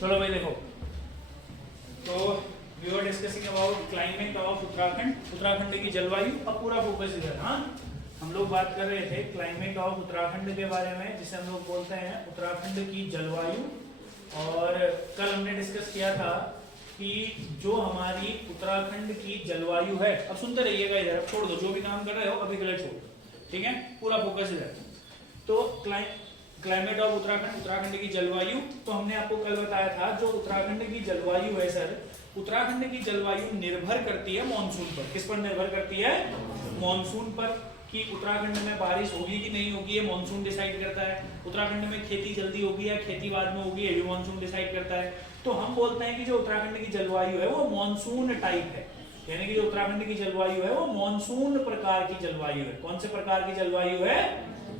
चलो भाई देखो, तो we were discussing about climate of Uttarakhand, Uttarakhand की जलवायु। अब पूरा फोकस इधर, हाँ हम लोग बात कर रहे थे क्लाइमेट ऑफ उत्तराखंड के बारे में, जिसे हम लोग बोलते हैं उत्तराखंड की जलवायु। और कल हमने डिस्कस किया था कि जो हमारी उत्तराखंड की जलवायु है, अब सुनते रहिएगा इधर, अब छोड़ दो जो भी काम कर रहे हो अभी गलत छोड़ दो, ठीक है, पूरा फोकस इधर। तो क्लाइमेट ऑफ उत्तराखंड, उत्तराखंड की जलवायु। तो हमने आपको कल बताया था जो उत्तराखंड की जलवायु है सर, उत्तराखंड की जलवायु निर्भर करती है मॉनसून पर। किस पर निर्भर करती है? मॉनसून पर, कि उत्तराखंड में बारिश होगी कि नहीं होगी ये मॉनसून डिसाइड करता है। उत्तराखंड में खेती जल्दी होगी या खेती बाद में होगी ये भी मॉनसून डिसाइड करता है। तो हम बोलते हैं कि जो उत्तराखंड की जलवायु है वो मॉनसून टाइप है, यानी कि जो उत्तराखंड की जलवायु है वो मॉनसून प्रकार की जलवायु है। कौन से प्रकार की जलवायु है?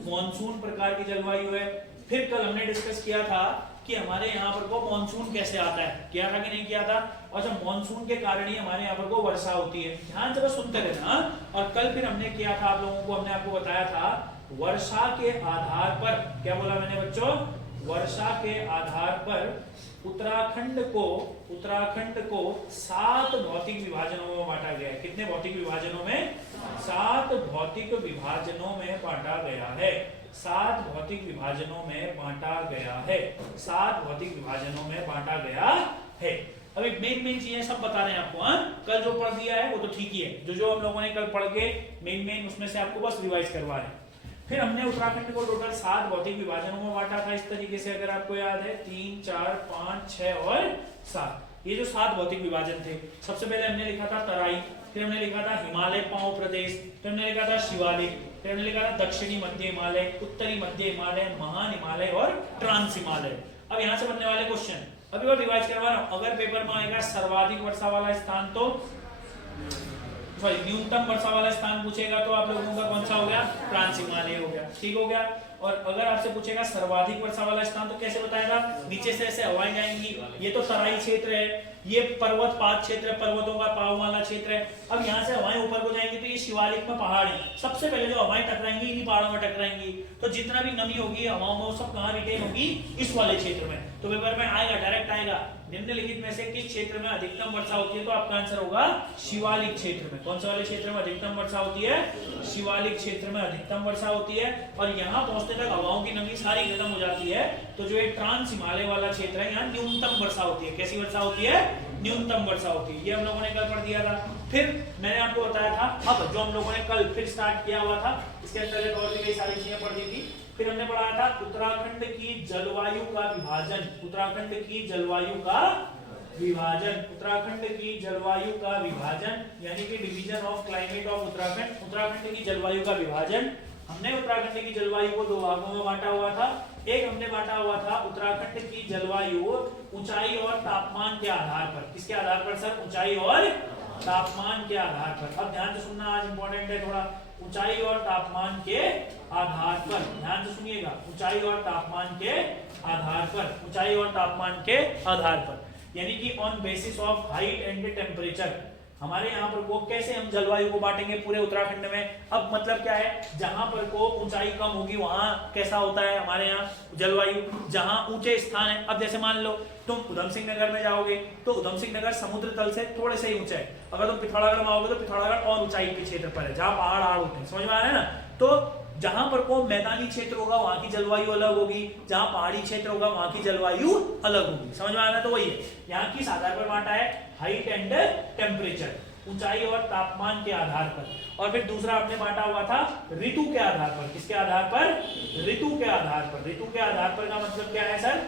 मॉनसून प्रकार की जलवायु है। फिर कल हमने डिस्कस किया था कि हमारे यहाँ पर को मॉनसून कैसे आता है, किया था कि नहीं किया था? और जब मॉनसून के कारण ही हमारे यहाँ पर को वर्षा होती है। ध्यान से बस सुनते रहना। और कल फिर हमने किया था आप लोगों को, हमने आपको बताया था वर्षा के आधार पर, क्या बोला मैंने बच्चों? वर्षा के आधार पर उत्तराखंड को 7 भौतिक विभाजनों में बांटा गया है। कितने भौतिक विभाजनों में? 7 भौतिक विभाजनों में बांटा गया है। 7 भौतिक विभाजनों में बांटा गया है। 7 भौतिक विभाजनों में बांटा गया है। अभी मेन चीजें सब बता रहे हैं आपको। हाँ, कल जो पढ़ दिया है वो तो ठीक ही है, जो हम लोगों ने कल पढ़ के मेन उसमें से आपको बस रिवाइज करवा रहे हैं। फिर हमने उत्तराखंड को टोटल 7 भौतिक विभाजनों में बांटा था इस तरीके से, अगर आपको याद है 3, 4, 5, 6 और 7। ये जो 7 भौतिक विभाजन थे, सबसे पहले हमने लिखा था तराई, फिर हमने लिखा था हिमालय पांव प्रदेश, फिर हमने लिखा था शिवालिक, फिर हमने लिखा था दक्षिणी मध्य हिमालय, उत्तरी मध्य हिमालय, महान हिमालय और ट्रांस हिमालय। अब यहाँ से बनने वाले क्वेश्चन अभी और रिवाइज करवा रहा हूं। अगर पेपर में आएगा सर्वाधिक वर्षा वाला स्थान, तो सॉरी न्यूनतम वर्षा वाला स्थान पूछेगा तो आप लोगों का कौन सा हो गया? ट्रांस हिमालय हो गया, ठीक हो गया। और अगर आपसे पूछेगा सर्वाधिक वर्षा वाला स्थान, तो कैसे बताएगा? नीचे से ऐसे हवाएं जाएंगी, ये तो तराई क्षेत्र है, ये पर्वतपात क्षेत्र है, पर्वतों का पाव वाला क्षेत्र है। अब यहाँ से हवाएं ऊपर को जाएंगी तो ये शिवालिक में पहाड़ है। सबसे पहले जो हवाएं टकराएंगी इन्हीं पहाड़ों में टकराएंगी, तो जितना भी नमी होगी हवाओं में वो सब कहाँ रिटेन होगी? इस वाले क्षेत्र में। तो पेपर में आएगा, डायरेक्ट आएगा, निम्नलिखित में से किस क्षेत्र में अधिकतम वर्षा होती है? तो आपका आंसर होगा शिवालिक क्षेत्र में। कौन से वाले क्षेत्र में अधिकतम वर्षा होती है? शिवालिक क्षेत्र में अधिकतम वर्षा होती है। और यहाँ पहुंचने तक हवाओं की नमी सारी खत्म हो जाती है, तो जो एक ट्रांस हिमालय वाला क्षेत्र है यहाँ न्यूनतम वर्षा होती है। कैसी वर्षा होती है? न्यूनतम वर्षा होती है। ये हम लोगों ने कल पढ़ दिया था। फिर मैंने आपको बताया था, अब जो हम लोगों ने कल फिर स्टार्ट किया हुआ था, इसके अंतर्गत और भी कई सारी चीजें पढ़ दी थी। फिर हमने पढ़ाया था उत्तराखंड की जलवायु का विभाजन, उत्तराखंड की जलवायु का विभाजन, उत्तराखंड की जलवायु का विभाजन, यानी कि division of climate of Uttarakhand, Uttarakhand की जलवायु का विभाजन। हमने उत्तराखंड की जलवायु को 2 भागों में बांटा हुआ था। एक हमने बांटा हुआ था उत्तराखंड की जलवायु ऊंचाई और तापमान के आधार पर। किसके आधार पर सर? ऊंचाई और तापमान के आधार पर। अब ध्यान से सुनना, आज इंपॉर्टेंट है थोड़ा। ऊंचाई और तापमान के आधार पर, ध्यान से सुनिएगा, ऊंचाई और तापमान के आधार पर, ऊंचाई और तापमान के आधार पर, यानी कि on basis of height and temperature. हमारे यहाँ पर को कैसे हम जलवायु को बांटेंगे पूरे उत्तराखंड में? अब मतलब क्या है, जहां पर को ऊंचाई कम होगी वहां कैसा होता है हमारे यहाँ जलवायु? जहां ऊंचे स्थान है, अब जैसे मान लो तुम उधम सिंह नगर में जाओगे तो उधम सिंह नगर समुद्र तल से थोड़े से ही ऊंचा है। अगर तुम पिथौरागढ़ में आओगे तो पिथौरागढ़ और ऊंचाई के क्षेत्र पर है, जहाँ पहाड़ होते हैं। समझ में आ रहा है ना? तो जहां पर को मैदानी क्षेत्र होगा वहां की जलवायु अलग होगी, जहां पहाड़ी क्षेत्र होगा वहां की जलवायु अलग होगी। समझ में आ रहा है? तो वही है, यहाँ किस आधार पर बांटा है? हाइट एंड टेम्परेचर, ऊंचाई और तापमान के आधार पर। और फिर दूसरा हमने बांटा हुआ था ऋतु के आधार पर। किसके आधार पर? ऋतु के आधार पर। ऋतु के आधार पर का मतलब क्या है सर?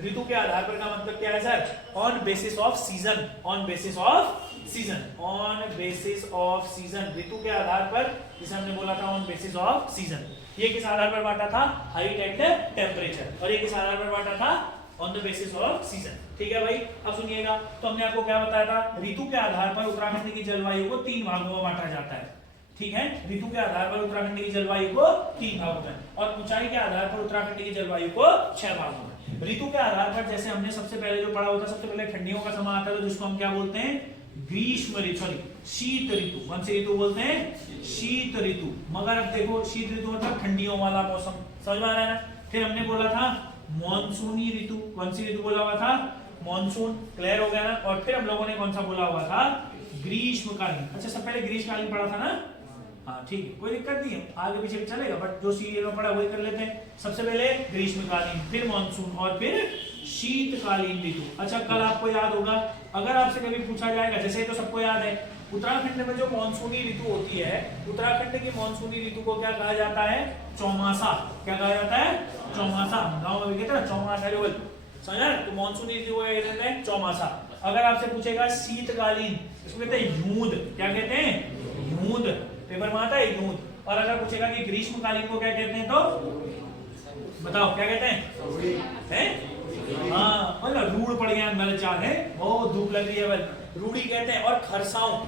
ऋतु के आधार पर का मतलब क्या है sir? On basis of season, on basis of season, on basis of season, ऋतु के आधार पर, जिसे हमने बोला था ऑन बेसिस ऑफ सीजन। ये किस आधार पर बांटा था? Height and temperature. और ये किस आधार पर बांटा था? On the basis of season. ठीक है भाई, अब सुनिएगा। तो हमने आपको क्या बताया था? ऋतु के आधार पर उत्तराखंड की जलवायु को 3 भागों में बांटा जाता है। ठीक है, ऋतु के आधार पर उत्तराखंड की जलवायु को 3 भागों में, और ऊंचाई के आधार पर उत्तराखंड की जलवायु को 6 भागों में। ऋतु के आधार पर जैसे हमने सबसे पहले जो पढ़ा होता, सबसे पहले ठंडियों का समय आता है, तो जिसको हम क्या बोलते हैं? ग्रीष्म ऋतु, सॉरी शीत ऋतु। कौन सी ऋतु बोलते हैं? शीत ऋतु। मगर अब देखो शीत ऋतु मतलब ठंडियों वाला मौसम। समझ में आ रहा है ना? फिर हमने बोला था मॉनसूनी ऋतु, कौन सी ऋतु बोला हुआ था? मॉनसून। क्लियर हो गया ना? और फिर हम लोगों ने कौन सा बोला हुआ था? ग्रीष्मकालीन। अच्छा, सब पहले ग्रीष्मकालीन पढ़ा था ना? हाँ ठीक है, कोई दिक्कत नहीं है, आगे पीछे भी चलेगा, बट जो सीरियल में पढ़ा वही कर लेते हैं। सबसे पहले ग्रीष्मकालीन, फिर मॉनसून और फिर शीतकालीन ऋतु। अच्छा, कल आपको याद होगा, अगर आपसे कभी पूछा जाएगा, जैसे तो सबको याद है, उत्तराखंड में जो मानसूनी ऋतु होती है, उत्तराखंड की मानसूनी ऋतु को क्या कहा जाता है? चौमासा। क्या कहा जाता है? चौमासा। गाँव में भी कहते हैं चौमासा लेवल, समझा? तो मानसूनी ऋतु को कहते हैं चौमासा। अगर आपसे पूछेगा शीतकालीन, इसको कहते हैं यूद। क्या कहते हैं? यूद। पेपर में आता है यूद। और अगर पूछेगा कि ग्रीष्मकालीन को क्या कहते हैं, तो बताओ क्या कहते हैं? हाँ, मतलब रूढ़ पड़ गया अंदर चार है, बहुत धूप लग रही है, बल रूढ़ी कहते हैं। और खरसाऊ,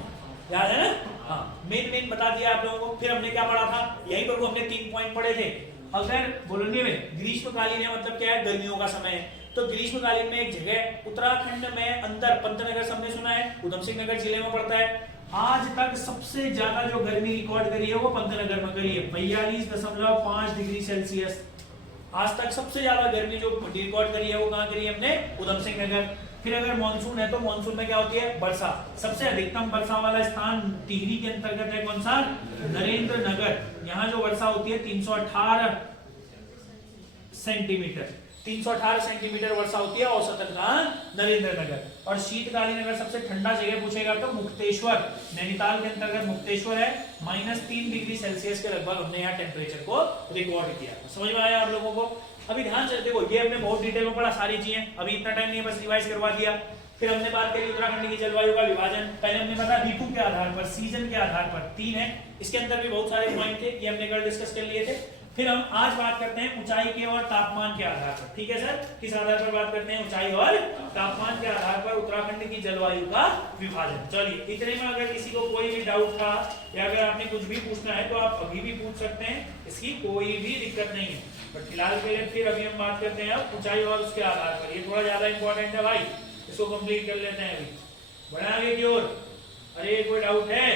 याद है ना? हाँ, मेन बता दिया आप लोगों को। फिर हमने क्या पढ़ा था? यहीं पर वो हमने 3 पॉइंट पढ़े थे। अगर बोलने में ग्रीष्मकालीन है, मतलब क्या है? गर्मियों का समय है। तो ग्रीष्मकालीन में एक जगह उत्तराखंड में अंदर पंतनगर सबने सुना है, उधम सिंह नगर जिले में पड़ता है। आज तक सबसे ज्यादा जो गर्मी रिकॉर्ड करी है वो पंतनगर में करी है, 42.5 डिग्री सेल्सियस। आज तक सबसे ज्यादा गर्मी जो रिकॉर्ड करी है वो कहां करी है हमने? उधम सिंह नगर। फिर अगर मानसून है तो मानसून में क्या होती है? वर्षा। सबसे अधिकतम वर्षा वाला स्थान टिहरी के अंतर्गत है, कौन सा? नरेंद्र नगर। यहाँ जो वर्षा होती है 318 सेंटीमीटर, 318 सेंटीमीटर वर्षा होती है औसतन कहां? नरेंद्र नगर। और शीतकालीन अगर सबसे ठंडा जगह पूछेगा तो मुक्तेश्वर, नैनीताल के अंतर्गत मुक्तेश्वर है, -3 डिग्री सेल्सियस के लगभग हमने यहाँ टेम्परेचर को रिकॉर्ड किया। समझ में आया आप लोगों को? अभी ध्यान से देखो, ये हमने बहुत डिटेल में पढ़ा सारी चीजें, अभी इतना टाइम नहीं है, बस रिवाइज करवा दिया। फिर हमने बात करी उत्तराखंड की जलवायु का विभाजन। पहले हमने बताया ऋतु के आधार पर, सीजन के आधार पर 3 है, इसके अंदर भी बहुत सारे पॉइंट थे, ये हमने कल डिस्कस कर लिए थे। फिर हम आज बात करते हैं ऊंचाई के और तापमान के आधार पर। ठीक है सर, किस आधार पर बात करते हैं? ऊंचाई और तापमान के आधार पर उत्तराखंड की जलवायु का विभाजन। चलिए, इतने में अगर किसी को कोई भी डाउट था या अगर आपने कुछ भी पूछना है तो आप अभी भी पूछ सकते हैं, इसकी कोई भी दिक्कत नहीं है। बट फिलहाल के लिए फिर अभी हम बात करते हैं ऊंचाई और उसके आधार पर। ये थोड़ा ज्यादा इंपॉर्टेंट है भाई, इसको कंप्लीट कर लेते हैं। अभी बढ़ा आगे की ओर। अरे कोई डाउट है?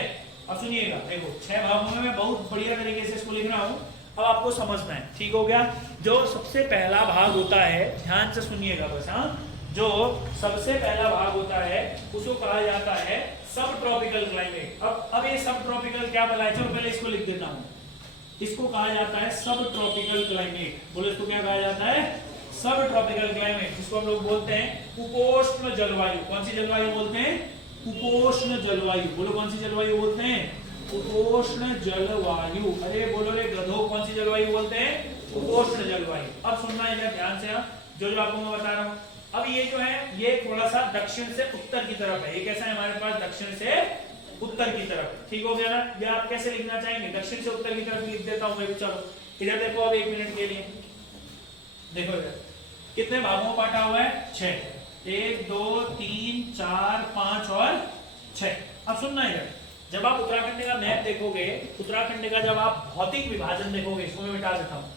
अब सुनिएगा, देखो 6 भागों में मैं बहुत बढ़िया तरीके से इसको लिख रहा हूँ, अब आपको समझना है। ठीक हो गया? जो सबसे पहला भाग होता है, ध्यान से सुनिएगा बस, हाँ, जो सबसे पहला भाग होता है उसको कहा जाता है सब ट्रॉपिकल क्लाइमेट। अब ये सब ट्रॉपिकल क्या बोला है? चलो पहले इसको लिख देता हूँ। इसको कहा जाता है सब ट्रॉपिकल क्लाइमेट। बोलो इसको क्या कहा जाता है? सब ट्रॉपिकल क्लाइमेट, जिसको हम लोग बोलते हैं उपोष्ण जलवायु। कौन सी जलवायु बोलते हैं? उपोष्ण जलवायु। बोलो कौन सी जलवायु बोलते हैं? उपोष्ण जलवायु। अरे बोलो रे गधो, कौन सी जलवायु बोलते हैं? उपोष्ण जलवायु। अब सुनना है ध्यान से, जो जो आपको मैं बता रहा हूँ। अब ये जो है ये थोड़ा सा दक्षिण से उत्तर की तरफ है। ये कैसा है हमारे पास? दक्षिण से उत्तर की तरफ। ठीक हो गया ना? ये आप कैसे लिखना चाहेंगे? दक्षिण से उत्तर की तरफ लिख देता हूँ मैं भी। चलो इधर देखो, अब 1 मिनट के लिए देखो इधर कितने भागों में बांटा हुआ है? 6। 1 2 3 4 5 और 6। अब सुनना इधर, जब आप उत्तराखंड का मैप देखोगे, उत्तराखंड का जब आप भौतिक विभाजन देखोगे, इसको मैं मिटा देता हूं।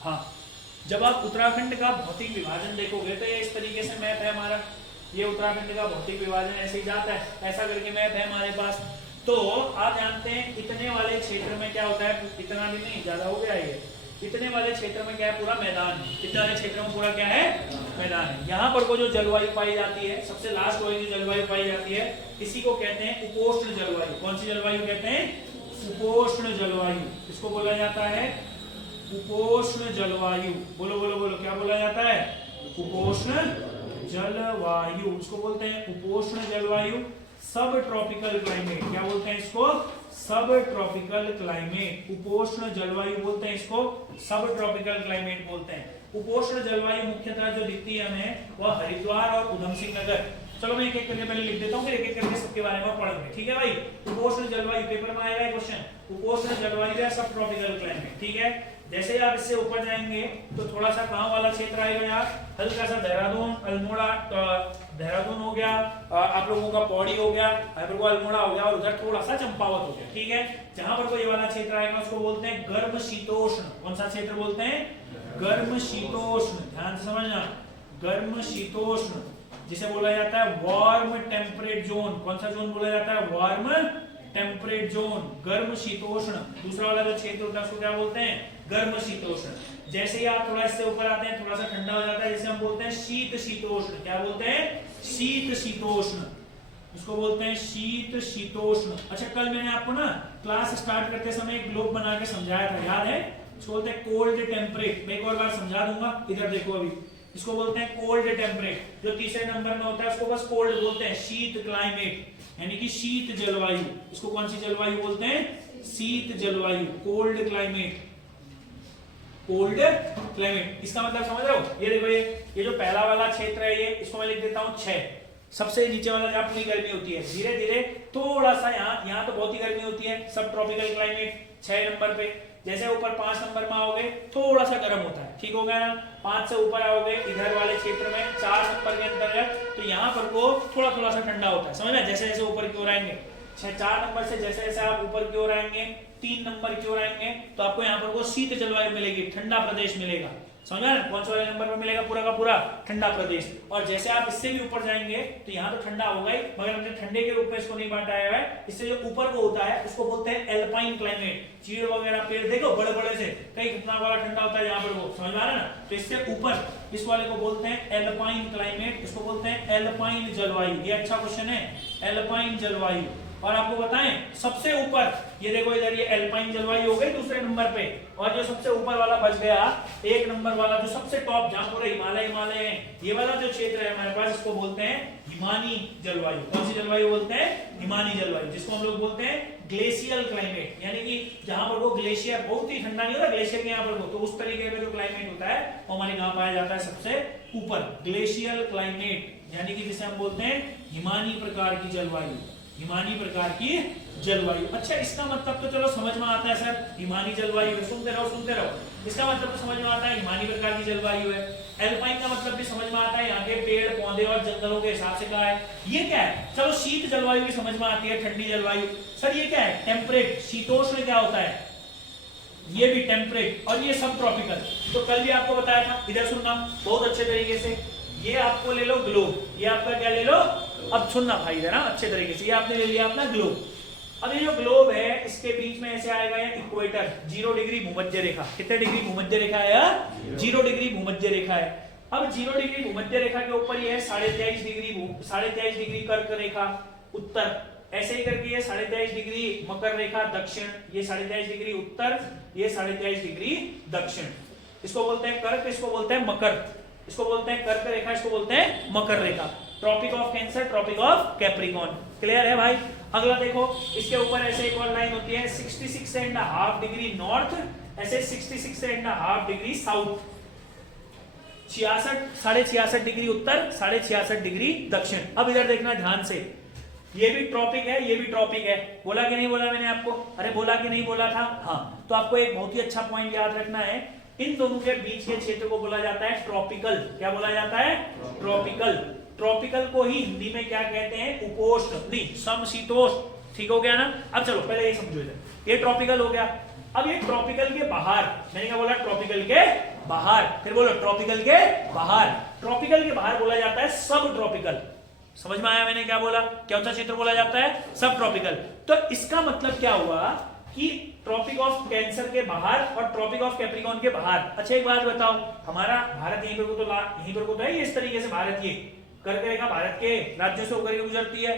हाँ, जब आप उत्तराखंड का भौतिक विभाजन देखोगे तो ये इस तरीके से मैप है हमारा। ये उत्तराखंड का भौतिक विभाजन ऐसे ही जाता है, ऐसा करके मैप है हमारे पास। तो आप जानते हैं इतने वाले क्षेत्र में क्या होता है? इतना भी नहीं, ज्यादा हो गया ये। इतने वाले क्षेत्र में क्या है? पूरा मैदान है। इतने वाले क्षेत्र में पूरा क्या है? मैदान है। यहाँ पर वो जो जलवायु पाई जाती है, सबसे लास्ट वाली जो जलवायु पाई जाती है, इसी को कहते हैं उपोष्ण जलवायु। कौन सी जलवायु कहते हैं? उपोष्ण जलवायु। इसको बोला जाता है उपोष्ण जलवायु। बोलो बोलो बोलो, क्या बोला जाता है? उपोष्ण जलवायु। इसको बोलते हैं उपोष्ण जलवायु। सब ट्रॉपिकल क्लाइमेट, क्या बोलते हैं इसको? सब ट्रॉपिकल क्लाइमेट। उपोष्ण जलवायु बोलते हैं इसको, सब ट्रॉपिकल क्लाइमेट बोलते हैं। उपोष्ण जलवायु मुख्यतः जो दिखती है हमें, वह हरिद्वार और उधम सिंह नगर। चलो मैं एक एक करके पहले लिख देता हूँ, फिर एक एक करके सबके बारे में पढ़ेंगे। ठीक है भाई? उपोष्ण जलवायु पेपर में आएगा क्वेश्चन। उपोष्ण जलवायु है सब ट्रॉपिकल क्लाइमेट। ठीक है? जैसे ही आप इससे ऊपर जाएंगे तो थोड़ा सा गांव वाला क्षेत्र आएगा यार, हल्का सा देहरादून, अल्मोड़ा, देहरादून हो गया, आप लोगों का पौड़ी हो गया, अल्मोड़ा हो गया, और उधर थोड़ा सा चंपावत हो गया। ठीक है? जहां पर कोई वाला क्षेत्र आएगा उसको बोलते हैं गर्म शीतोष्ण। कौन सा क्षेत्र बोलते हैं? गर्म शीतोष्ण। ध्यान से समझना, गर्म शीतोष्ण जिसे बोला जाता है वार्म टेम्परेट जोन। कौन सा जोन बोला जाता है? वार्म टेम्परेट जोन, गर्म शीतोष्ण। दूसरा वाला जो क्षेत्र होता है उसको क्या बोलते हैं, गर्म शीतोष्ण। जैसे ही आप थोड़ा इससे ऊपर आते हैं थोड़ा सा ठंडा हो जाता है, जिसे हम बोलते हैं शीत शीतोष्ण। क्या बोलते हैं, शीत शीतोष्ण, इसको बोलते हैं शीत शीतोष्ण। अच्छा, कल मैंने आपको ना क्लास स्टार्ट करते समय एक ग्लोब बना के समझाया था, याद है? इसको बोलते हैं कोल्ड टेम्परेट। मैं एक और बार समझा दूंगा, इधर देखो अभी। इसको बोलते हैं कोल्ड टेम्परेट। जो तीसरे नंबर में होता है उसको बस कोल्ड बोलते हैं, शीत क्लाइमेट, यानी कि शीत जलवायु। इसको कौन सी जलवायु बोलते हैं, शीत जलवायु, कोल्ड क्लाइमेट, कोल्ड क्लाइमेट। इसका मतलब समझ रहे हो? ये देखो, ये जो पहला वाला क्षेत्र है, ये इसको मैं लिख देता हूं 6। सबसे नीचे वाला जहां पूरी गर्मी होती है, धीरे धीरे थोड़ा सा यहाँ तो बहुत ही गर्मी होती है, सब ट्रॉपिकल क्लाइमेट 6 नंबर पे। जैसे ऊपर 5 नंबर में आओगे थोड़ा सा गर्म होता है, ठीक हो गया ना? 5 से ऊपर आओगे इधर वाले क्षेत्र में 4 नंबर के अंतर्गत, तो यहाँ पर को थोड़ा थोड़ा सा ठंडा होता है, समझ में? जैसे जैसे ऊपर की ओर आएंगे 4 नंबर से जैसे जैसे आप ऊपर की ओर आएंगे 3 नंबर की ओर आएंगे तो आपको यहाँ पर को शीत जलवायु मिलेगी, ठंडा प्रदेश मिलेगा। समझ ना? कौन से वाले नंबर में मिलेगा? पूरा का पूरा ठंडा प्रदेश। और जैसे आप इससे भी ऊपर जाएंगे तो यहाँ तो ठंडा होगा ही, मगर हमने ठंडे के रूप में इसको नहीं बांटा है। इससे जो ऊपर को होता है उसको बोलते हैं एल्पाइन क्लाइमेट। चीड़ वगैरह पेड़ देखो बड़े बड़े से, कई कितना वाला ठंडा होता है यहाँ पर, वो समझ में आ रहा है ना? तो इससे ऊपर इस वाले को बोलते हैं एल्पाइन क्लाइमेट, इसको बोलते हैं एल्पाइन जलवायु। ये अच्छा क्वेश्चन है, एल्पाइन जलवायु। और आपको बताएं सबसे ऊपर, ये देखो इधर, ये एल्पाइन जलवायु हो गई दूसरे नंबर पे, और जो सबसे ऊपर वाला बच गया 1 नंबर वाला, जो सबसे टॉप जहां पूरे हिमालय है, ये वाला जो क्षेत्र है हमारे पास, इसको बोलते हैं हिमानी जलवायु। कौन सी जलवायु बोलते हैं? हिमानी जलवायु, जिसको हम लोग बोलते हैं ग्लेशियल क्लाइमेट, यानी कि जहां पर वो ग्लेशियर बहुत ही ठंडा नहीं होता ग्लेशियर के यहाँ पर, तो उस तरीके का जो क्लाइमेट होता है वो हमारे यहाँ पाया जाता है सबसे ऊपर, ग्लेशियल क्लाइमेट, यानी कि जिसे हम बोलते हैं हिमानी प्रकार की जलवायु, हिमानी प्रकार की जलवायु। अच्छा, इसका मतलब तो चलो समझ में आता है सर, हिमानी जलवायु है, सुनते रहो। इसका मतलब तो समझ में आता है हिमानी प्रकार की जलवायु है। एल्पाइन का मतलब भी समझ में आता है, यहाँ के पेड़ पौधे और जंगलों के हिसाब से कहा है। ये क्या है? चलो शीत जलवायु भी समझ में आती है, ठंडी जलवायु। सर ये क्या है? टेम्परेट, शीतोष्ण क्या होता है? ये भी टेम्परेट, और ये सब ट्रॉपिकल। तो कल भी आपको बताया था, इधर सुनना बहुत अच्छे तरीके से। ये आपको ले लो ग्लोब, ये आपका क्या ले लो, अब सुनना भाई जरा अच्छे तरीके से। ये आपने ले लिया अपना ग्लोब। अब ये जो ग्लोब है इसके बीच में ऐसे आएगा ये इक्वेटर, 0 डिग्री भूमध्य रेखा। कितने डिग्री भूमध्य रेखा है? 0 डिग्री भूमध्य रेखा है। अब 0 डिग्री भूमध्य रेखा के ऊपर ये है 23.5 डिग्री कर्क रेखा उत्तर, ऐसे ही करके ये 23.5 डिग्री मकर रेखा दक्षिण, ये 23.5 डिग्री उत्तर, ये 23.5 डिग्री दक्षिण। इसको बोलते हैं कर्क, इसको बोलते हैं मकर, इसको बोलते हैं कर्क रेखा, इसको बोलते हैं मकर रेखा। Tropic of cancer, tropic of capricorn. Clear है भाई? अगला देखो, इसके ऊपर ऐसे एक और लाइन होती है 66.5 डिग्री नॉर्थ, ऐसे 66.5 डिग्री साउथ, 66.5 डिग्री उत्तर, 66.5 डिग्री दक्षिण। अब इधर देखना ध्यान से, ये भी ट्रॉपिक है, ये भी ट्रॉपिक है। बोला कि नहीं बोला मैंने आपको? अरे बोला कि नहीं बोला था? हाँ, तो आपको एक बहुत ही अच्छा पॉइंट याद रखना है, इन दोनों के बीच के क्षेत्र को बोला जाता है ट्रॉपिकल। क्या बोला जाता है? ट्रॉपिकल। ट्रॉपिकल को ही हिंदी में क्या कहते हैं? उपोष्ण, नहीं समशीतोष्ण। ठीक हो गया ना? अब चलो पहले ये समझो, इधर ये ट्रॉपिकल हो गया। अब ये ट्रॉपिकल के बाहर, मैंने क्या बोला? ट्रॉपिकल के बाहर, फिर बोलो ट्रॉपिकल के बाहर। ट्रॉपिकल के बाहर बोला जाता है सब ट्रॉपिकल। समझ में आया मैंने क्या बोला? क्या सा क्षेत्र बोला जाता है? सब ट्रॉपिकल। तो इसका मतलब क्या हुआ कि ट्रॉपिक ऑफ कैंसर के बाहर और ट्रॉपिक ऑफ कैप्रिकॉर्न के बाहर। अच्छा एक बात बताओ, हमारा भारत यहीं पर को तो है इस तरीके से, भारत ये कर्क रेखा भारत के राज्यों से होकर के गुजरती है,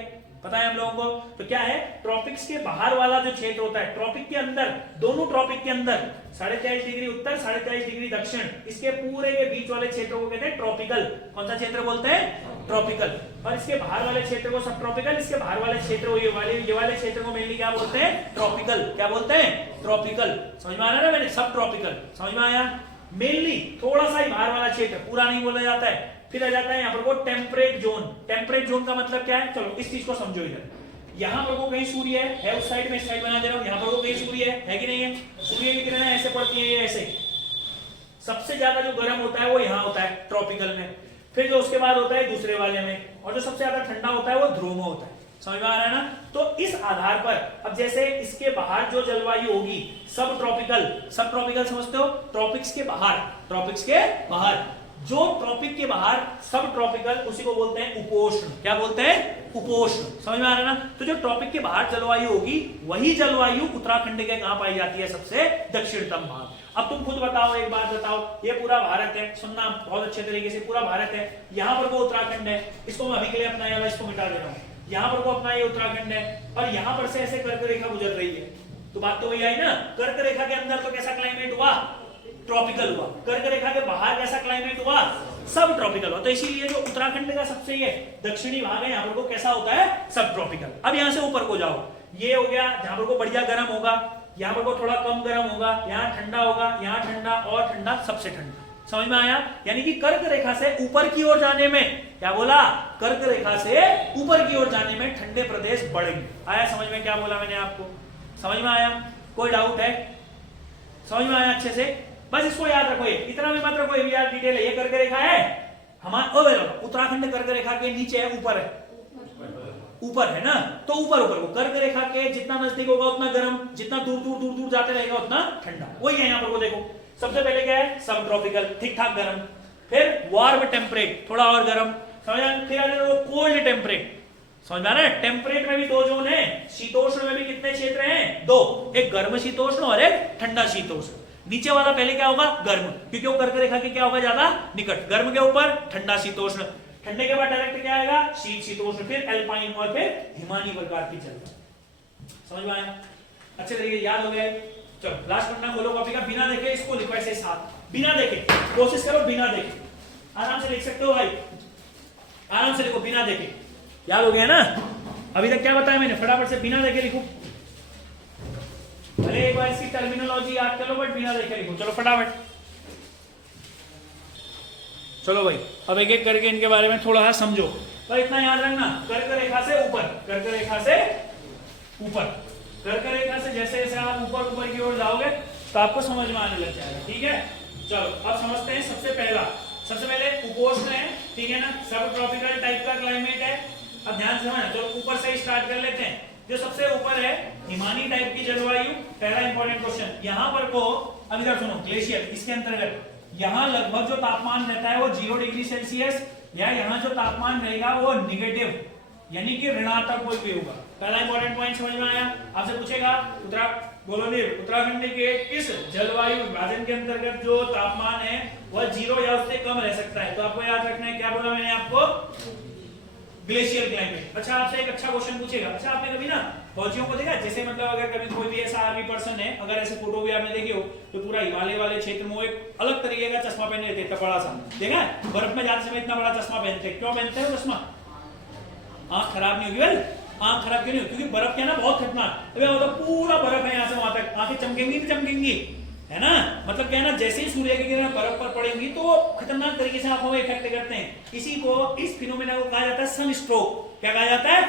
पता है हम लोगों को। तो क्या है? ट्रॉपिक्स के बाहर वाला जो क्षेत्र होता है, ट्रॉपिक के अंदर, दोनों ट्रॉपिक के अंदर 23.5 डिग्री उत्तर, 23.5 डिग्री दक्षिण, इसके पूरे के बीच वाले क्षेत्र को कहते हैं ट्रॉपिकल। कौन सा क्षेत्र बोलते हैं? ट्रॉपिकल। और इसके बाहर वाले क्षेत्र को सब ट्रॉपिकल, इसके बाहर वाले क्षेत्र को, ये वाले क्षेत्र को मेनली क्या बोलते हैं? ट्रॉपिकल। क्या बोलते हैं? ट्रॉपिकल। समझ में आ रहा है ना मैंने? सब ट्रॉपिकल। समझ में आया? मेनली थोड़ा सा ही बाहर वाला क्षेत्र, पूरा नहीं बोला जाता है। फिर आ जाता है यहाँ पर वो टेम्परेट जोन। टेम्परेट जोन का मतलब क्या है? चलो इस चीज को समझो। इधर यहाँ पर वो कहीं सूर्य है उस साइड में, इस साइड बना दे रहा हूँ, यहाँ पर वो कहीं सूर्य है कि नहीं है? सूर्य की किरणें ऐसे पड़ती है, ऐसे। सबसे ज्यादा जो गर्म होता है वो यहाँ होता है ट्रॉपिकल में, फिर जो उसके बाद होता है दूसरे वाले में, और जो सबसे ज्यादा ठंडा होता है वो ध्रुव में होता है। समझ में आ रहा है ना? तो इस आधार पर अब जैसे इसके बाहर जो जलवायु होगी सब ट्रॉपिकल, सब ट्रॉपिकल समझते हो? ट्रॉपिक्स के बाहर, ट्रॉपिक्स के बाहर। जो ट्रॉपिक के बाहर सब ट्रॉपिकल, उसी को बोलते हैं उपोष्ण। क्या बोलते हैं? उपोष्ण। समझ में आ रहा है ना? तो जो ट्रॉपिक के बाहर जलवायु होगी वही जलवायु उत्तराखंड के कहां पाई जाती है? सबसे दक्षिणतम भाग। अब तुम खुद बताओ, एक बात बताओ, ये पूरा भारत है, सुनना बहुत अच्छे तरीके से, पूरा भारत है, यहाँ पर वो उत्तराखंड है, इसको मैं अभी के लिए अपना वाला इसको मिटा दे रहा हूँ, यहाँ पर वो अपना ये उत्तराखंड है, और यहाँ पर से ऐसे कर्क रेखा गुजर रही है, तो बात तो वही आई ना। कर्क रेखा के अंदर तो कैसा क्लाइमेट हुआ? ट्रॉपिकल हुआ। कर्क रेखा के बाहर कैसा क्लाइमेट हुआ? सब ट्रॉपिकल हुआ। तो इसीलिए जो उत्तराखंड का सबसे ये दक्षिणी भाग है, यहाँ पर को कैसा होता है? सब ट्रॉपिकल। अब यहाँ से ऊपर को जाओ, ये हो गया जहां पर को बढ़िया गर्म होगा, यहाँ पर को थोड़ा कम गर्म होगा, यहाँ ठंडा होगा, यहाँ ठंडा और ठंडा, सबसे ठंडा। समझ में आया? यानी कि कर्क रेखा से ऊपर की ओर जाने में, क्या बोला? कर्क रेखा से ऊपर की ओर जाने में ठंडे प्रदेश बढ़ेंगे। आया समझ में क्या बोला मैंने आपको? समझ में आया? कोई डाउट है? समझ में आया अच्छे से? बस इसको याद रखो, ये इतना भी मत रखो, ये भी यार डिटेल है। ये कर्क रेखा है हमारा, उत्तराखंड कर्क रेखा के नीचे है, ऊपर है, ऊपर है ना, तो ऊपर ऊपर को कर्क रेखा के जितना नजदीक होगा उतना गर्म, जितना दूर दूर दूर दूर जाते रहेगा उतना ठंडा। वही है यहाँ पर को देखो, सबसे पहले क्या है? सब ट्रॉपिकल, ठीक ठाक गर्म, फिर वार्म टेम्परेट, थोड़ा और गर्म, समझ, फिर आ जाए कोल्ड टेम्परेट। समझ में आ रहा है? टेम्परेट में भी दो जोन है, शीतोष्ण में भी कितने क्षेत्र हैं? दो, एक गर्म शीतोष्ण और एक ठंडा शीतोष्ण। नीचे वाला पहले क्या होगा? गर्म, क्योंकि वो कर्क रेखा के क्या होगा? ज्यादा निकट। गर्म के ऊपर ठंडा शीतोष्ण, ठंडे के बाद डायरेक्ट क्या आएगा? शीत शीतोष्ण, फिर एल्पाइन और फिर हिमानी प्रकार की जलवायु। समझ में आया? अच्छे तरीके याद हो गए? चलो लास्ट पन्ना खोलो कॉपी का, बिना देखे इसको लिखो ऐसे साथ, बिना देखे, कोशिश करो बिना देखे, आराम से लिख सकते हो भाई, आराम से लिखो बिना देखे। याद हो गया ना? अभी तक क्या बताया मैंने? फटाफट से बिना देखे लिखो, भले एक बार इसकी टर्मिनोलॉजी याद कर लो बट बिना देखे लिखो। चलो फटाफट, चलो भाई अब एक एक करके इनके बारे में थोड़ा सा समझो। तो इतना याद रखना, कर्क रेखा से ऊपर, कर्क रेखा से ऊपर, कर्क रेखा से जैसे जैसे आप ऊपर ऊपर की ओर जाओगे तो आपको समझ में आने लग जाएगा। ठीक है, चलो अब समझते हैं। सबसे पहले उपोष्ण है, ठीक है ना, सब ट्रॉपिकल टाइप का क्लाइमेट है। अब ध्यान से समझना, चलो ऊपर से ही स्टार्ट कर लेते हैं। जो सबसे ऊपर है हिमानी टाइप की जलवायु, पहला इंपॉर्टेंट क्वेश्चन। यहाँ पर को अब इधर सुनो, ग्लेशियर, इसके अंतर्गत यहाँ लगभग जो तापमान रहता है वो 0 डिग्री सेल्सियस, या यहाँ जो तापमान रहेगा वो निगेटिव यानी कि ऋणात्मक कोई भी होगा। पहला इंपॉर्टेंट पॉइंट समझ में आया? आपसे पूछेगा उत्तराखंड के इस जलवायु विभाजन के अंतर्गत जो तापमान है वह 0 या उससे कम रह सकता है। तो आपको याद रखना है, क्या बोला मैंने आपको? Glacier climate. अच्छा आपसे एक अच्छा क्वेश्चन पूछेगा, अच्छा आपने कभी ना फौजियों को देखा, जैसे मतलब अगर कभी कोई भी ऐसा आर्मी पर्सन है, अगर ऐसे फोटो भी आपने देखी हो तो पूरा हिमालय वाले क्षेत्र में वो एक अलग तरीके का चश्मा पहने रहते हैं, बड़ा सा, देखा है? बर्फ में जाते समय इतना बड़ा चश्मा पहनते हैं। क्यों पहनते हैं चश्मा? आंख खराब नहीं होगी भाई, आंख खराब क्यों नहीं होगी? क्योंकि बर्फ क्या ना बहुत खतरनाक, मतलब पूरा बर्फ है यहाँ से वहां तक, आंखें चमकेंगी नहीं चमकेंगी, है ना? मतलब क्या है ना, जैसे ही सूर्य की किरणें बर्फ पर पड़ेंगी तो खतरनाक तरीके से आंखों में इफेक्ट करते हैं। इसी को, इस फिनोमेना को कहा जाता है सन स्ट्रोक। क्या कहा जाता है?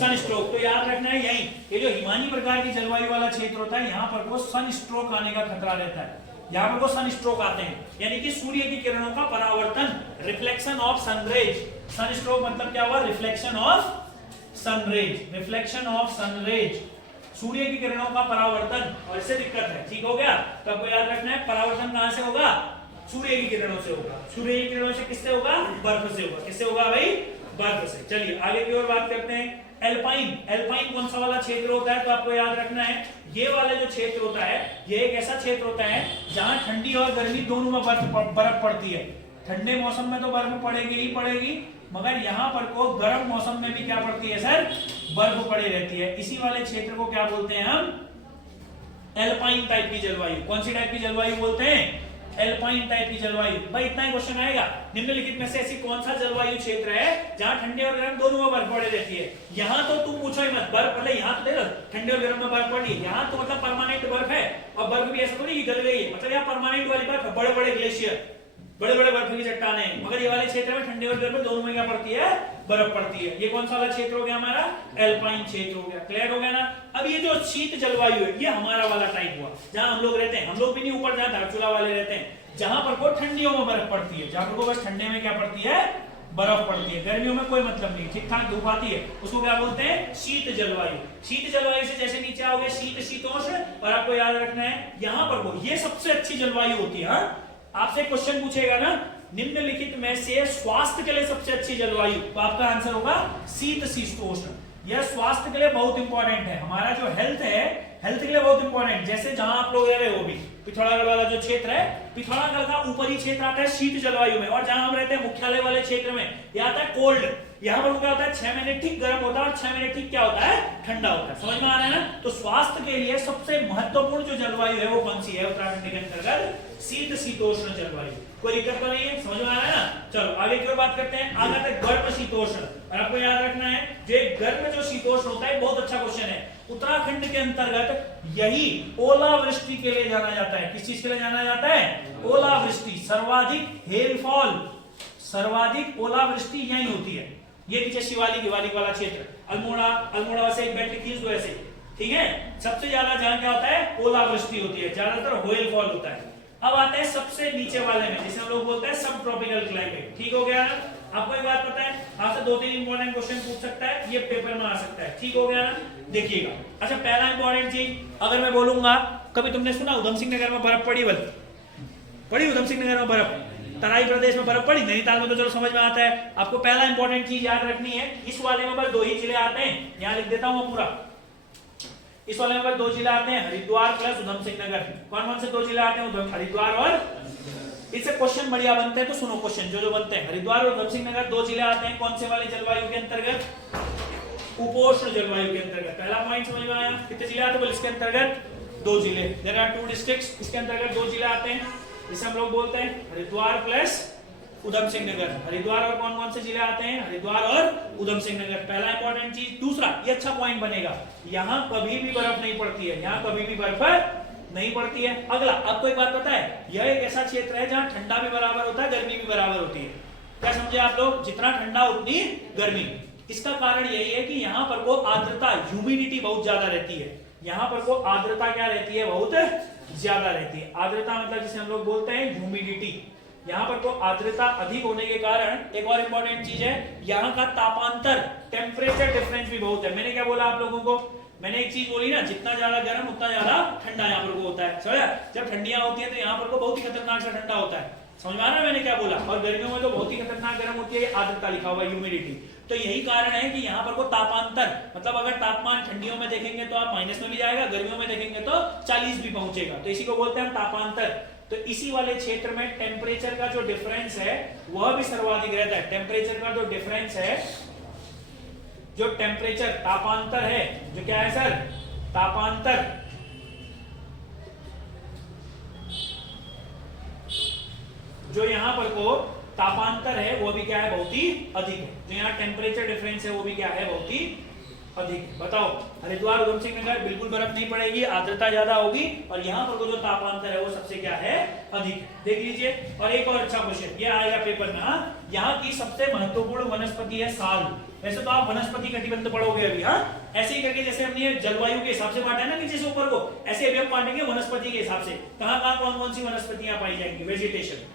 Sun stroke. तो याद रखना है यही, ये जो हिमानी प्रकार की जलवायु वाला क्षेत्र होता है यहाँ पर को सन स्ट्रोक आने का खतरा रहता है। यहाँ पर को सन स्ट्रोक आते हैं, यानी कि सूर्य की किरणों का परावर्तन, reflection of sunrays. Sun stroke मतलब क्या हुआ? Reflection of sunrays, reflection of sunrays, सूर्य की किरणों का परावर्तन, और इससे दिक्कत है। ठीक हो गया? तो आपको याद रखना है परावर्तन कहां से होगा? सूर्य की किरणों से होगा। सूर्य की किरणों से किससे होगा? बर्फ से होगा। किससे होगा भाई? बर्फ से। चलिए आगे की ओर बात करते हैं। एल्पाइन, एल्पाइन कौन सा वाला क्षेत्र होता है? तो आपको याद रखना है ये वाला जो क्षेत्र होता है ये एक ऐसा क्षेत्र होता है जहां ठंडी और गर्मी दोनों में बर्फ पड़ती है। ठंडे मौसम में तो बर्फ पड़ेगी ही पड़ेगी, मगर यहाँ पर को गर्म मौसम में भी क्या पड़ती है सर? बर्फ पड़ी रहती है। इसी वाले क्षेत्र को क्या बोलते हैं हम? एल्पाइन टाइप की जलवायु। कौन सी टाइप की जलवायु बोलते हैं? एल्पाइन टाइप की जलवायु। भाई इतना ही क्वेश्चन आएगा, निम्नलिखित में से ऐसी कौन सा जलवायु क्षेत्र है जहां ठंडे और गर्म दोनों में बर्फ पड़ी रहती है? यहाँ तो तुम पूछो ही मत, बर्फ पहले यहाँ तो देखो ठंडे और गर्म में बर्फ पड़ी, यहाँ तो मतलब परमानेंट बर्फ है। और बर्फ भी ऐसा थोड़ी गल गई है, मतलब यहाँ परमानेंट वाली बर्फ, बड़े बड़े ग्लेशियर, बड़े बड़े बर्फ की चट्टाने, मगर ये वाले क्षेत्र में ठंडे और गर्म में दोनों में क्या पड़ती है? बर्फ पड़ती है। ये कौन सा वाला क्षेत्र हो गया हमारा? एल्पाइन क्षेत्र हो गया। क्लियर हो गया ना? अब ये जो शीत जलवायु है ये हमारा वाला टाइप हुआ, जहां हम लोग रहते हैं। हम लोग भी नहीं ऊपर, जहां धारचूला वाले रहते हैं, जहां पर को ठंडियों में बर्फ पड़ती है, जहां पर को बस ठंडे में क्या पड़ती है? बर्फ पड़ती है। गर्मियों में कोई मतलब नहीं, ठीक ठाक धूप आती है, उसको क्या बोलते हैं? शीत जलवायु। शीत जलवायु से जैसे नीचे आओगे शीत शीतोष्ण, और आपको याद रखना है यहाँ पर वो ये सबसे अच्छी जलवायु होती है। आपसे क्वेश्चन पूछेगा ना निम्नलिखित में से स्वास्थ्य के लिए सबसे अच्छी जलवायु, तो आपका आंसर होगा शीतोष्ण। यह स्वास्थ्य के लिए बहुत इंपॉर्टेंट है, हमारा जो हेल्थ है, हेल्थ के लिए बहुत इंपॉर्टेंट। जैसे जहां आप लोग रह रहे हो भी, पिथौरागढ़ वाला जो क्षेत्र है, पिथौरागढ़ का ऊपरी क्षेत्र आता है शीत जलवायु में, और जहां हम रहते हैं मुख्यालय वाले क्षेत्र में यह आता है कोल्ड। यहाँ पर क्या होता है, 6 महीने ठीक गर्म होता है और 6 महीने ठीक क्या होता है, ठंडा होता है। समझ में आ रहा है ना? तो स्वास्थ्य के लिए सबसे महत्वपूर्ण जो जलवायु है वो कौन सी है उत्तराखंड के अंतर्गत? शीतोष्ण जलवायु। कोई दिक्कत तो नहीं है, समझ में आ रहा है ना? चलो आगे की ओर बात करते हैं। आगे तक गर्म शीतोष्ण, और आपको याद रखना है जो गर्म जो शीतोष्ण होता है, बहुत अच्छा क्वेश्चन है। उत्तराखंड के अंतर्गत यही ओलावृष्टि के लिए जाना जाता है। किस चीज के लिए जाना जाता है? ओलावृष्टि। सर्वाधिक हेलफॉल, सर्वाधिक ओलावृष्टि यही होती है। ये नीचे शिवालिक वाला क्षेत्र, अल्मोड़ा से एक बेल्ट खींच दो ऐसे, ठीक है। सबसे ज्यादा जहां क्या होता है, ओलावृष्टि होती है, ज्यादातर हेलफॉल होता है। अब आते हैं सबसे नीचे वाले में, जिसे हम लोग बोलते हैं सब ट्रॉपिकल क्लाइमेट। ठीक हो गया ना? आपको एक बात पता है, आपसे 2-3 इंपॉर्टेंट क्वेश्चन पूछ सकता है, ये पेपर में आ सकता है। ठीक हो गया ना? देखिएगा। अच्छा, पहला इंपॉर्टेंट चीज, अगर मैं बोलूंगा, कभी तुमने सुना उधम सिंह नगर में बर्फ पड़ी? पड़ी उधम सिंह नगर में बर्फ? तराई प्रदेश में बर्फ पड़ी? नैनीताल में तो चलो समझ में आता है। आपको पहला इंपॉर्टेंट चीज याद रखनी है, इस वाले में बस 2 ही जिले आते हैं, यहाँ लिख देता हूँ पूरा। इस वाले में 2 जिले आते हैं, हरिद्वार प्लस उधम सिंह नगर। कौन कौन से 2 जिले आते हैं? हरिद्वार और, इससे क्वेश्चन बढ़िया बनते हैं, तो सुनो क्वेश्चन जो बनते हैं। हरिद्वार और उधम सिंह नगर 2 जिले आते हैं, कौन से वाले जलवायु के अंतर्गत? उपोष्ण जलवायु के अंतर्गत। पहला पॉइंट समझ में आया? कितने जिले आते हैं? इसके अंतर्गत 2 जिले। देयर आर 2 डिस्ट्रिक्ट्स, इसके अंतर्गत 2 जिले आते हैं, जिसे हम लोग बोलते हैं हरिद्वार प्लस उधम सिंह नगर। हरिद्वार और कौन कौन से जिले आते हैं? हरिद्वार और उधम सिंह नगर। पहला इंपॉर्टेंट चीज। दूसरा, ये अच्छा पॉइंट बनेगा, यहाँ कभी भी बर्फ नहीं पड़ती है, यहाँ कभी भी बर्फ नहीं पड़ती है। अगला, आपको एक बात पता है, यह एक ऐसा क्षेत्र है जहाँ ठंडा भी बराबर होता है, गर्मी भी बराबर होती है। क्या समझे आप लोग? जितना ठंडा उतनी गर्मी। इसका कारण यही है कि यहाँ पर को आर्द्रता, ह्यूमिडिटी बहुत ज्यादा रहती है। यहाँ पर को आर्द्रता क्या रहती है? बहुत ज्यादा रहती है। आर्द्रता मतलब जिसे हम लोग बोलते हैं ह्यूमिडिटी। यहाँ पर को आर्द्रता अधिक होने के कारण एक और इंपॉर्टेंट चीज है, यहाँ का तापांतर, टेम्परेचर डिफरेंस भी बहुत है। मैंने क्या बोला आप लोगों को? मैंने एक चीज बोली ना, जितना ज्यादा गर्म उतना ज्यादा ठंडा यहाँ पर को होता है। समझा? जब ठंडियां होती है तो यहाँ पर को बहुत ही खतरनाक सा ठंडा होता है। समझ में आ रहा है मैंने क्या बोला? और गर्मियों में तो बहुत ही खतरनाक गर्म होती है, आर्द्रता लिखा हुआ है, ह्यूमिडिटी। तो यही कारण है कि यहाँ पर को तापांतर, मतलब अगर तापमान ठंडियों में देखेंगे तो आप माइनस में भी जाएगा, गर्मियों में देखेंगे तो 40 भी पहुंचेगा। तो इसी को बोलते हैं तापांतर। तो इसी वाले क्षेत्र में टेम्परेचर का जो डिफरेंस है वह भी सर्वाधिक रहता है। टेम्परेचर का जो डिफरेंस है, जो टेम्परेचर तापांतर है, जो क्या है सर? तापांतर, जो यहाँ पर को तापांतर है वो भी क्या है? बहुत ही अधिक है। जो यहाँ टेम्परेचर डिफरेंस है वो भी क्या है? बहुत ही अधिक है। बताओ, हरिद्वार उधम सिंह नगर बिल्कुल बर्फ नहीं पड़ेगी, आर्द्रता ज्यादा होगी, और यहाँ पर जो तापांतर है वो सबसे क्या है? अधिक। देख लीजिए। और एक और अच्छा क्वेश्चन ये आएगा पेपर में, यहाँ की सबसे महत्वपूर्ण वनस्पति है साल। वैसे तो आप वनस्पति कटिबंध पढ़ोगे अभी, हाँ, ऐसे ही करके जैसे हमने जलवायु के हिसाब से बांटा है ना नीचे से ऊपर को, ऐसे अभी हम बांटेंगे वनस्पति के हिसाब से। कहाँ कहाँ कौन कौन सी वनस्पतियां पाई जाएंगी? वेजिटेशन।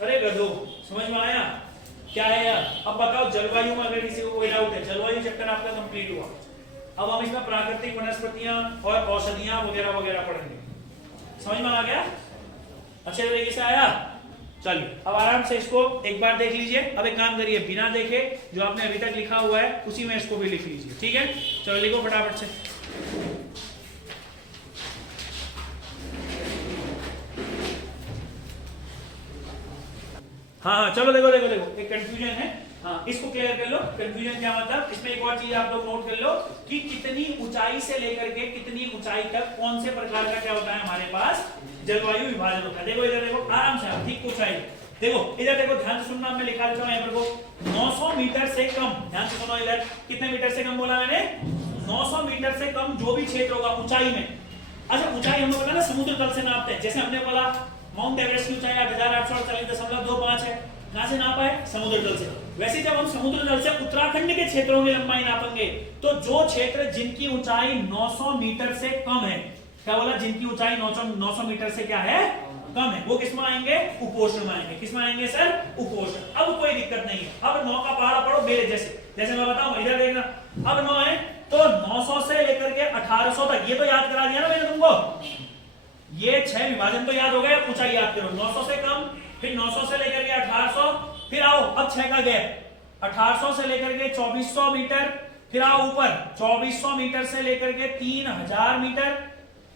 अरे गधो, समझ में आया क्या है यार? अब बताओ, जलवायु में अगर किसी को कोई डाउट है, जलवायु चैप्टर आपका कंप्लीट हुआ। अब हम इसमें प्राकृतिक वनस्पतियां और औषधियां वगैरह वगैरह पढ़ेंगे। समझ में आ गया? अच्छे तरीके से आया? चलिए अब आराम से इसको एक बार देख लीजिए। अब एक काम करिए, बिना देखे जो आपने अभी तक लिखा हुआ है उसी में इसको भी लिख लीजिए। ठीक है, चलो लिखो फटाफट से। हाँ, चलो देखो देखो देखो, एक कंफ्यूजन है, हाँ, इसको क्लियर कर लो। कंफ्यूजन क्या मतलब? इसमें एक और चीज आप लोग नोट कर लो कि कितनी ऊंचाई से लेकर के कितनी ऊंचाई तक कौन से प्रकार का क्या होता है हमारे पास? जलवायु विभाजन होता है। देखो इधर देखो, आराम से, ठीक ऊंचाई देखो, इधर देखो, ध्यान से सुनना, मैं लिखा देता हूं यहाँ पर को 900 मीटर से कम। ध्यान से सुनो, इधर कितने मीटर से कम बोला मैंने? 900 मीटर से कम जो भी क्षेत्र होगा ऊंचाई में। अच्छा, ऊंचाई हम लोग ना समुद्र तल से नापते हैं। जैसे हमने बोला माउंट एवरेस्ट की ऊंचाई 8848.25 है, कहां से नापा है? समुद्र तल से। वैसे जब हम समुद्र तल से उत्तराखंड के क्षेत्रों की लंबाई नापेंगे तो जो क्षेत्र जिनकी ऊंचाई 900 मीटर से कम है, क्या बोला? जिनकी ऊंचाई 900 मीटर से क्या है? कम है, वो किसमें आएंगे? उपोष्ण में आएंगे। किसमें आएंगे सर? उपोष्ण। अब कोई दिक्कत नहीं है। अब 9 का पहाड़ पढ़ो मेरे जैसे मैं बताऊं, इधर देखना। अब 9 है तो 900 से लेकर के 1800 तक, ये तो याद करा दिया ना मैंने तुमको। ये 6 विभाजन तो याद हो गए, ऊंचाई याद करो। 900 से कम फिर 900 से लेकर के 1800, फिर आओ अब 6 का गैप, 1800 से लेकर के 2400 मीटर, फिर आओ ऊपर 2400 मीटर से लेकर के 3000 मीटर,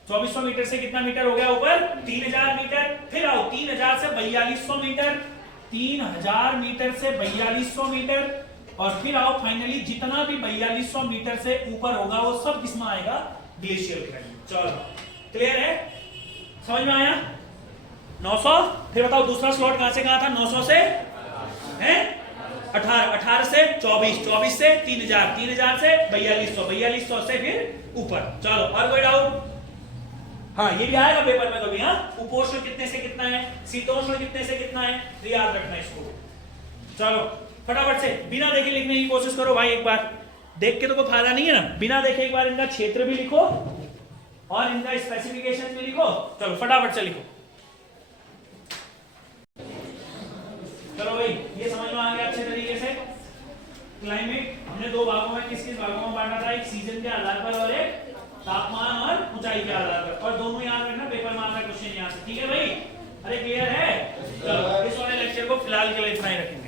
2400 मीटर से कितना मीटर हो गया ऊपर 3000 मीटर, फिर आओ 3000 से 4200 मीटर, 3000 मीटर से 4200 मीटर, और फिर आओ फाइनली जितना भी 4200 मीटर से ऊपर होगा वो सब किसमें आएगा, ग्लेशियर क्लाइमेट। चलो क्लियर है, समझ में आया। 900, फिर बताओ दूसरा स्लॉट कहां से कहां था, 900 से हैं 18, 18 से 24, 24 से 3000, 3000 से 4200, 4200 से फिर ऊपर। चलो और कोई डाउट? हाँ ये भी आएगा पेपर में कभी। हाँ उपोष्ण कितने से कितना है, शीतोष्ण कितने से कितना है, तो याद रखना इसको। चलो फटाफट से बिना देखे लिखने की कोशिश करो भाई, एक बार देख के तो कोई फायदा नहीं है ना, बिना देखे एक बार इनका क्षेत्र भी लिखो और इनका स्पेसिफिकेशन भी लिखो। चलो फटाफट से लिखो। चलो भाई ये समझ में आ गया अच्छे तरीके से। क्लाइमेट हमने दो भागों में किस किस भागों में बांटा था, एक सीजन के आधार पर और एक तापमान और ऊंचाई के आधार पर, और दोनों याद रखना पेपर में आता है क्वेश्चन यहाँ से, ठीक है भाई। अरे क्लियर है। चलो इस वाले लेक्चर को फिलहाल के लिए इतना ही रखेंगे।